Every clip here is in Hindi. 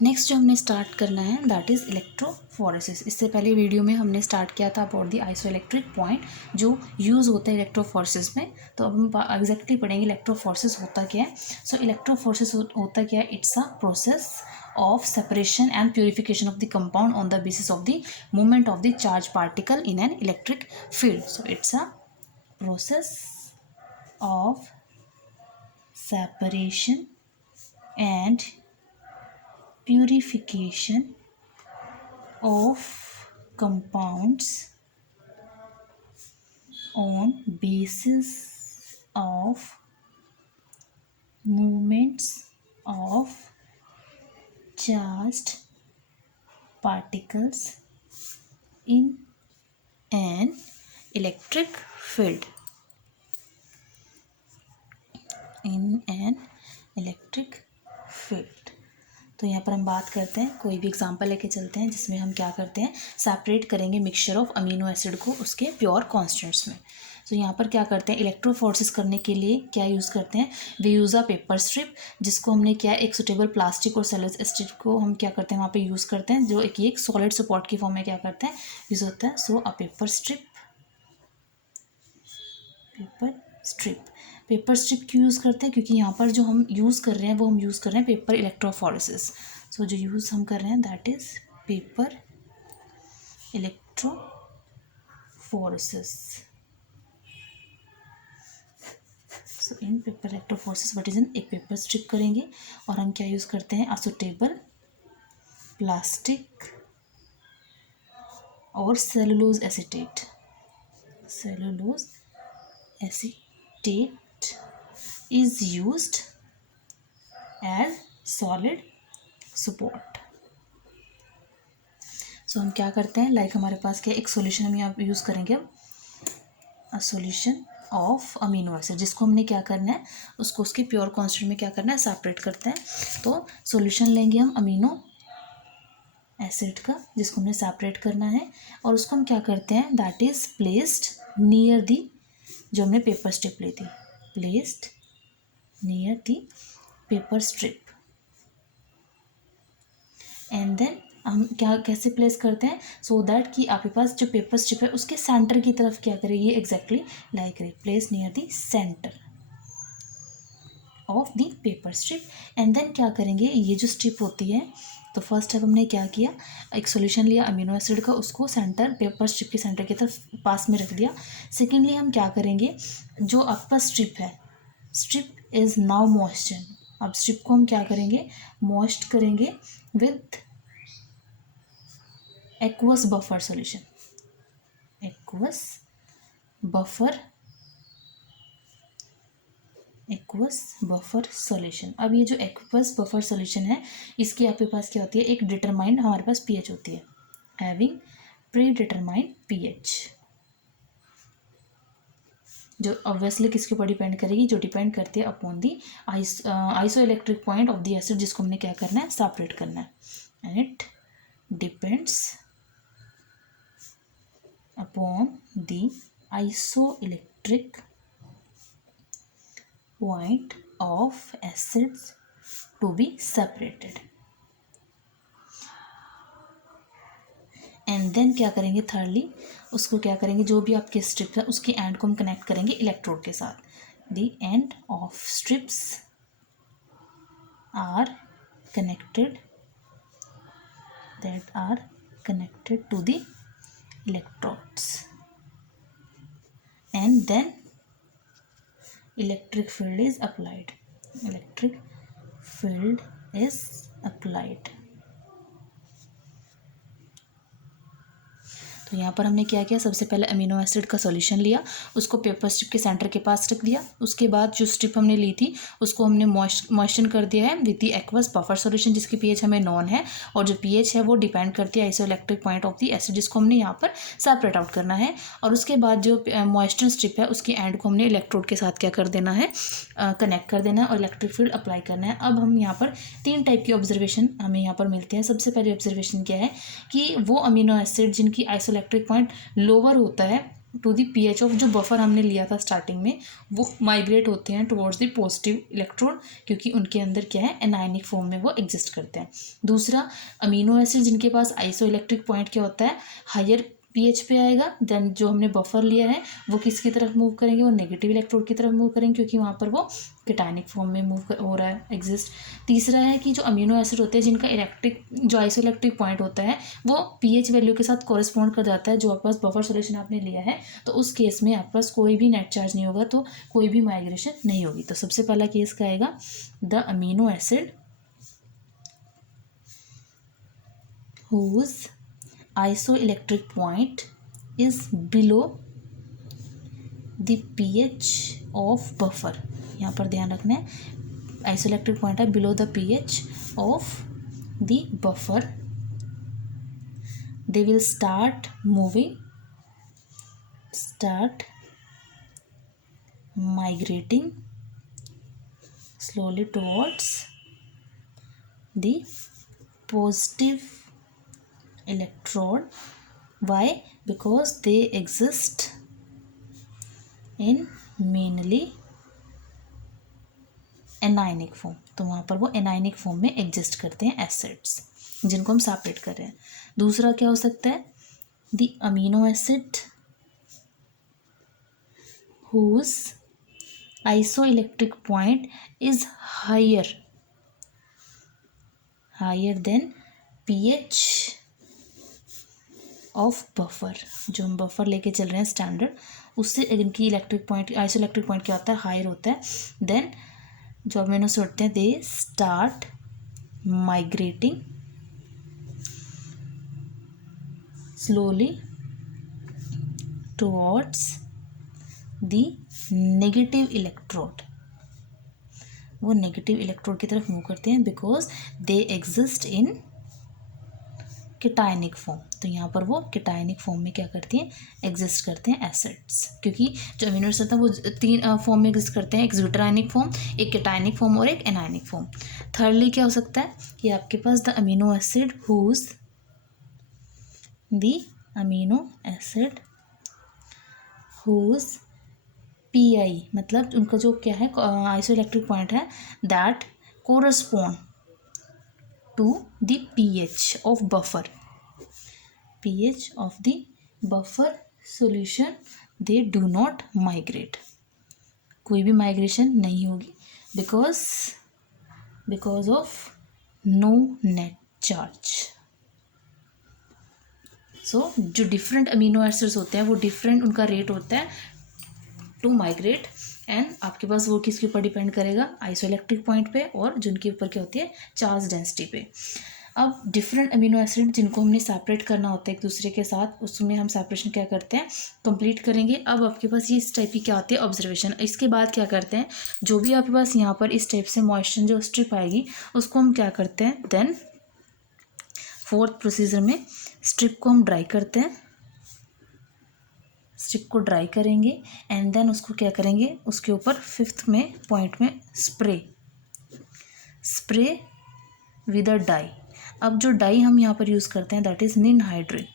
नेक्स्ट जो हमने स्टार्ट करना है दैट इज़ इलेक्ट्रोफोरेसिस। इससे पहले वीडियो में हमने स्टार्ट किया था अबाउट द आइसोइलेक्ट्रिक पॉइंट जो यूज़ होता है इलेक्ट्रोफोरेसिस में। तो अब हम एग्जैक्टली पढ़ेंगे इलेक्ट्रोफोरेसिस होता क्या है। सो इलेक्ट्रोफोरेसिस होता क्या है, it's a process of separation and purification of the compound on the basis of the movement of the charged particle in an electric field. So it's a process of separation and purification of compounds on basis of movements of charged particles in an electric field. In an electric field. तो यहाँ पर हम बात करते हैं, कोई भी एग्जांपल लेके चलते हैं जिसमें हम क्या करते हैं, सेपरेट करेंगे मिक्सचर ऑफ अमीनो एसिड को उसके प्योर कॉन्स्टेंट्स में। तो यहाँ पर क्या करते हैं, इलेक्ट्रोफोरेसिस करने के लिए क्या यूज़ करते हैं, we use a paper strip, जिसको हमने क्या एक सुटेबल प्लास्टिक और सेलुलोज स्ट्रिप को हम क्या करते हैं वहाँ पे यूज़ करते हैं, जो एक सॉलिड सपोर्ट की फॉर्म में क्या करते हैं यूज़ होता है। So a paper strip paper strip क्यों यूज़ करते हैं, क्योंकि यहाँ पर जो हम यूज़ कर रहे हैं वो हम यूज़ कर रहे हैं पेपर इलेक्ट्रोफोरेसिस। सो जो यूज़ हम कर रहे हैं that is paper electrophoresis. So in paper electrophoresis what is in, एक पेपर स्ट्रिप करेंगे और हम क्या यूज़ करते हैं, असोटेबल प्लास्टिक और cellulose acetate is used as solid support. सो हम क्या करते हैं, लाइक हमारे पास क्या एक सॉल्यूशन हम यहाँ यूज़ करेंगे अब, a solution of amino acid, जिसको हमने क्या करना है उसको उसके प्योर कॉन्स्टेंट में क्या करना है सेपरेट करते हैं। तो सॉल्यूशन लेंगे हम अमीनो एसिड का जिसको हमने सेपरेट करना है और उसको हम क्या करते हैं that is placed near the, जो हमने पेपर स्ट्रिप ली थी, placed near the paper strip. And then हम क्या कैसे प्लेस करते हैं, सो दैट कि आपके पास जो पेपर स्ट्रिप है उसके सेंटर की तरफ क्या करें, ये एग्जैक्टली लाइक करें, place near the centre of the paper strip. And then क्या करेंगे, ये जो स्ट्रिप होती है, तो फर्स्ट स्टेप हमने क्या किया, एक सॉल्यूशन लिया अमीनो एसिड का, उसको सेंटर पेपर स्ट्रिप के सेंटर की तरफ पास में रख दिया। सेकेंडली हम क्या करेंगे, जो आपका स्ट्रिप है, स्ट्रिप इज़ नाउ मॉइस्चर, अब स्ट्रिप को हम क्या करेंगे मॉइस्ट करेंगे with aqueous buffer solution, aqueous buffer solution. अब ये जो एक्वस बफर सॉल्यूशन है इसकी आपके पास क्या होती है, एक डिटरमाइंड हमारे पास पीएच होती है, हैविंग प्री डिटरमाइंड पीएच, जो ऑब्वियसली किसके ऊपर डिपेंड करेगी, जो डिपेंड करती है upon the isoelectric point of the acid, जिसको हमने क्या करना है सेपरेट करना है, and it depends upon the isoelectric point of acids to be separated. And then क्या करेंगे थर्डली, उसको क्या करेंगे, जो भी आपके स्ट्रिप है उसके एंड को हम कनेक्ट करेंगे इलेक्ट्रोड के साथ, the end of strips are connected to the electrodes, and then electric field is applied. तो यहाँ पर हमने क्या किया, सबसे पहले अमीनो एसिड का सॉल्यूशन लिया, उसको पेपर स्ट्रिप के सेंटर के पास रख दिया, उसके बाद जो स्ट्रिप हमने ली थी उसको हमने मॉइस्चन कर दिया है with the aqueous buffer solution, जिसकी पीएच हमें नॉन है, और जो पीएच है वो डिपेंड करती है isoelectric point of the acid, जिसको हमने यहाँ पर सेपरेट आउट करना है। और उसके बाद जो मॉइस्चर स्ट्रिप है उसकी एंड को हमने इलेक्ट्रोड के साथ क्या कर देना है, कनेक्ट कर देना है और इलेक्ट्रिक फील्ड अप्लाई करना है। अब हम यहाँ पर 3 टाइप की ऑब्जर्वेशन हमें यहाँ पर मिलते हैं। सबसे पहले ऑब्जर्वेशन क्या है कि वो अमीनो एसिड जिनकी आइसोइलेक्ट्रिक पॉइंट लोअर होता है टू द पीएच ऑफ, जो बफर हमने लिया था स्टार्टिंग में, वो माइग्रेट होते हैं टुवर्ड्स द पॉजिटिव इलेक्ट्रोड, क्योंकि उनके अंदर क्या है, एनायनिक फॉर्म में वो एग्जिस्ट करते हैं। दूसरा, अमीनो एसिड जिनके पास आइसो इलेक्ट्रिक पॉइंट क्या होता है, हायर पीएच पे आएगा, देन जो हमने बफर लिया है वो किसकी तरफ मूव करेंगे, वो नेगेटिव इलेक्ट्रोड की तरफ मूव करेंगे, क्योंकि वहाँ पर वो केटायनिक फॉर्म में मूव हो रहा है, एग्जिस्ट। तीसरा है कि जो अमीनो एसिड होते हैं जिनका इलेक्ट्रिक, जो आइसो इलेक्ट्रिक पॉइंट होता है वो पीएच वैल्यू के साथ कॉरेस्पॉन्ड कर जाता है, जो आपके पास बफर सोल्यूशन आपने लिया है, तो उस केस में आपके पास कोई भी नेट चार्ज नहीं होगा, तो कोई भी माइग्रेशन नहीं होगी। तो सबसे पहला केस क्या आएगा, the amino acid whose isoelectric point is below the pH of buffer, यहाँ पर ध्यान रखना है, आइसोइलेक्ट्रिक पॉइंट है below the pH of the buffer, they will start migrating slowly towards the positive electrode. Why? Because they exist in mainly anionic form, तो वहाँ पर वो एनायनिक फॉर्म में एग्जिस्ट करते हैं एसिड्स, जिनको हम सेपरेट कर रहे हैं। दूसरा क्या हो सकता है, the amino acid whose isoelectric point is higher than pH of buffer, जो हम बफर लेके चल रहे हैं स्टैंडर्ड, उससे इनकी electric point, iso electric point क्या होता है, हायर होता है, देन जो अमीनो एसिड होते हैं they start migrating slowly towards the negative electrode, वो नेगेटिव इलेक्ट्रोड की तरफ मूव करते हैं, because they exist in cationic form, तो यहाँ पर वो केटायनिक फॉर्म में क्या करती हैं, एग्जिस्ट करते हैं एसिड्स, क्योंकि जो अमीनो एसिड है वो तीन फॉर्म में एग्जिस्ट करते हैं, एक ब्यूटायनिक फॉर्म, एक केटायनिक फॉर्म और एक एनायनिक फॉर्म। थर्डली क्या हो सकता है कि आपके पास the amino acid whose pI, मतलब उनका जो क्या है आइसो इलेक्ट्रिक पॉइंट है, that correspond to the pH of buffer solution, they do not migrate, कोई भी माइग्रेशन नहीं होगी, because of no net charge। सो जो डिफरेंट अमीनो एसिड्स होते हैं वो डिफरेंट उनका रेट होता है टू माइग्रेट, एंड आपके पास वो किसके ऊपर डिपेंड करेगा, आइसोइलेक्ट्रिक पॉइंट पे, और जिनके ऊपर क्या होती है, चार्ज डेंसिटी पे। अब डिफरेंट अमीनो एसिड जिनको हमने सेपरेट करना होता है एक दूसरे के साथ, उसमें हम सेपरेशन क्या करते हैं, कंप्लीट करेंगे। अब आपके पास ये इस टाइप की क्या होती है, ऑब्जर्वेशन। इसके बाद क्या करते हैं, जो भी आपके पास यहाँ पर इस टाइप से मॉइस्चर जो स्ट्रिप आएगी उसको हम क्या करते हैं, देन फोर्थ प्रोसीजर में स्ट्रिप को हम ड्राई करते हैं, स्ट्रिप को ड्राई करेंगे, एंड देन उसको क्या करेंगे, उसके ऊपर फिफ्थ में पॉइंट में स्प्रे विद अ डाई। अब जो डाई हम यहाँ पर यूज़ करते हैं दैट इज़ निनहाइड्रिन।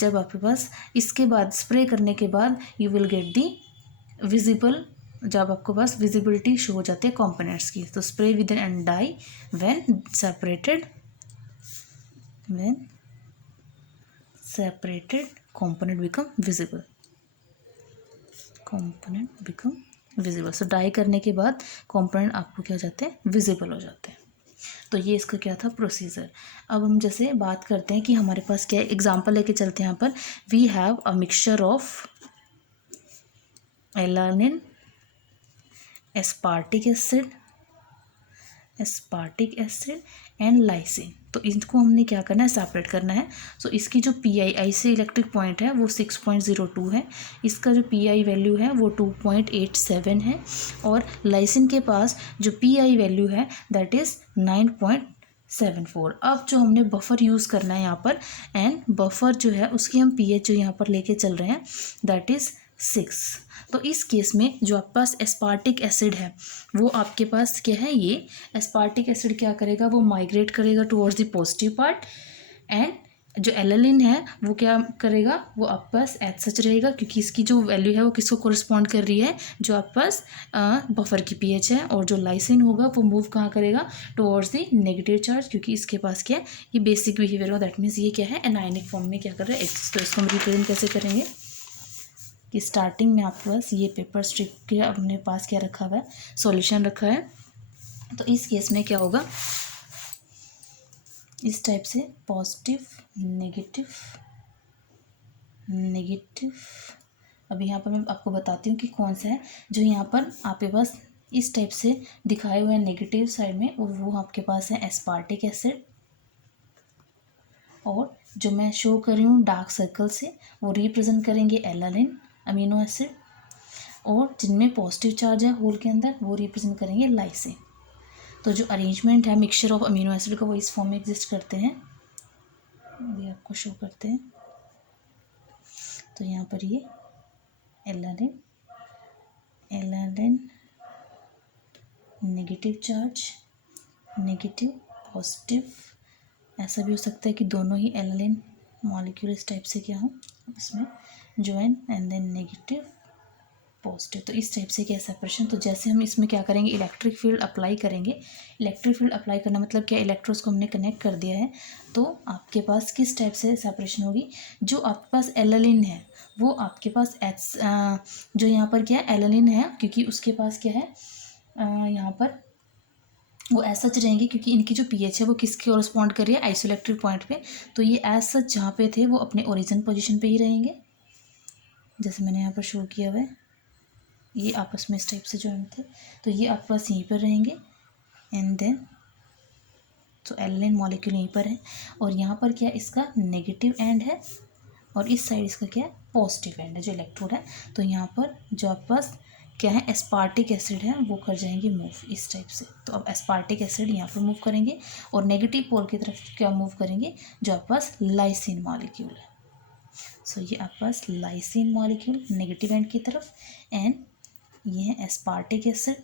जब आपके पास इसके बाद स्प्रे करने के बाद you will get the visible, जब आपके पास विजिबिलिटी शो हो जाती है कंपोनेंट्स की, तो spray with an dye when separated component become visible, so dye करने के बाद कंपोनेंट आपको क्या हो जाते हैं, विजिबल हो जाते हैं। तो ये इसका क्या था, प्रोसीजर। अब हम जैसे बात करते हैं कि हमारे पास क्या है, एग्जांपल लेके चलते हैं। यहाँ पर we have a mixture of alanine, aspartic acid and lysine, तो इनको हमने क्या करना है, सेपरेट करना है। सो इसकी जो पीआई आइसो इलेक्ट्रिक पॉइंट है वो 6.02 है, इसका जो पीआई वैल्यू है वो 2.87 है, और लाइसिन के पास जो पीआई वैल्यू है दैट इज़ 9.74। अब जो हमने बफर यूज़ करना है यहाँ पर, एंड बफर जो है उसकी हम पीएच जो यहाँ पर लेके चल रहे हैं दैट इज़ 6। तो इस केस में जो आपके पास एस्पार्टिक एसिड है वो आपके पास क्या है, ये एस्पार्टिक एसिड क्या करेगा, वो माइग्रेट करेगा towards the positive part, and जो एलानिन है वो क्या करेगा, वो आपके पास एच सच रहेगा क्योंकि इसकी जो वैल्यू है वो किसको कोरिस्पॉन्ड कर रही है, जो आपके पास बफर की पीएच है। और जो लाइसिन होगा वो मूव कहाँ करेगा, टुवर्ड्स द नेगेटिव चार्ज, क्योंकि इसके पास क्या है, ये बेसिक बिहेवियर होगा, दैट मीन्स ये क्या है, एनायनिक फॉर्म में क्या कर रहा है, एग्जिस्ट। तो इसको हम रिप्रेजेंट कैसे करेंगे कि स्टार्टिंग में आपके पास ये पेपर स्ट्रिप के अपने पास क्या रखा हुआ है, सॉल्यूशन रखा है। तो इस केस में क्या होगा, इस टाइप से पॉजिटिव नेगेटिव नेगेटिव। अब यहाँ पर मैं आपको बताती हूँ कि कौन सा है जो यहाँ पर आपके पास इस टाइप से दिखाए हुए हैं नेगेटिव साइड में, वो आपके पास है एस्पार्टिक एसिड। और जो मैं शो कर रही हूँ डार्क सर्कल से, वो रिप्रेजेंट करेंगे एलानिन अमीनो एसिड। और जिनमें पॉजिटिव चार्ज है होल के अंदर, वो रिप्रेजेंट करेंगे लाइसिन। तो जो अरेंजमेंट है मिक्सचर ऑफ अमीनो एसिड का, वो इस फॉर्म में एग्जिस्ट करते हैं, ये आपको शो करते हैं। तो यहाँ पर ये alanine negative charge, negative positive, ऐसा भी हो सकता है कि दोनों ही एलानिन मॉलिक्यूल इस टाइप से क्या हो इसमें join, and then negative positive. तो इस टाइप से क्या सेपरेशन। तो जैसे हम इसमें क्या करेंगे, इलेक्ट्रिक फील्ड अप्लाई करेंगे। इलेक्ट्रिक फील्ड अप्लाई करना मतलब क्या, इलेक्ट्रोड्स को हमने कनेक्ट कर दिया है, तो आपके पास किस टाइप से सेपरेशन होगी, जो आपके पास एलानिन है वो आपके पास जो यहाँ पर क्या है एलानिन है, क्योंकि उसके पास क्या है यहाँ पर वो एज सच रहेंगे, क्योंकि इनकी जो पीएच है वो किसके कॉरस्पॉन्ड कर रही है, आइसोइलेक्ट्रिक पॉइंट पे। तो ये एज सच जहाँ पे थे वो अपने ओरिजिन पोजीशन पे ही रहेंगे, जैसे मैंने यहाँ पर शो किया हुआ है, ये आपस में इस टाइप से ज्वाइन थे, तो ये आपके पास यहीं पर रहेंगे। एंड देन तो एलानिन मॉलिक्यूल यहीं पर है, और यहाँ पर क्या इसका नेगेटिव एंड है, और इस साइड इसका क्या है पॉजिटिव एंड है, जो इलेक्ट्रोड है। तो यहाँ पर जो आपके पास क्या है एस्पार्टिक एसिड है, वो कर जाएंगे मूव इस टाइप से। तो अब एस्पार्टिक एसिड यहाँ पर मूव करेंगे, और नेगेटिव पोल की तरफ क्या मूव करेंगे, जो आपके पास लाइसिन मॉलिक्यूल है। सो ये आपके पास लाइसिन मॉलिक्यूल नेगेटिव एंड की तरफ, एंड ये है एस्पार्टिक एसिड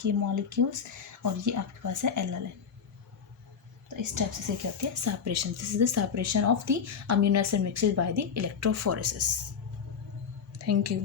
के मॉलिक्यूल्स, और ये आपके पास है एलानिन। तो इस टाइप से क्या होती है separation. This is the separation of the amino acid mixes by the electrophoresis. Thank you.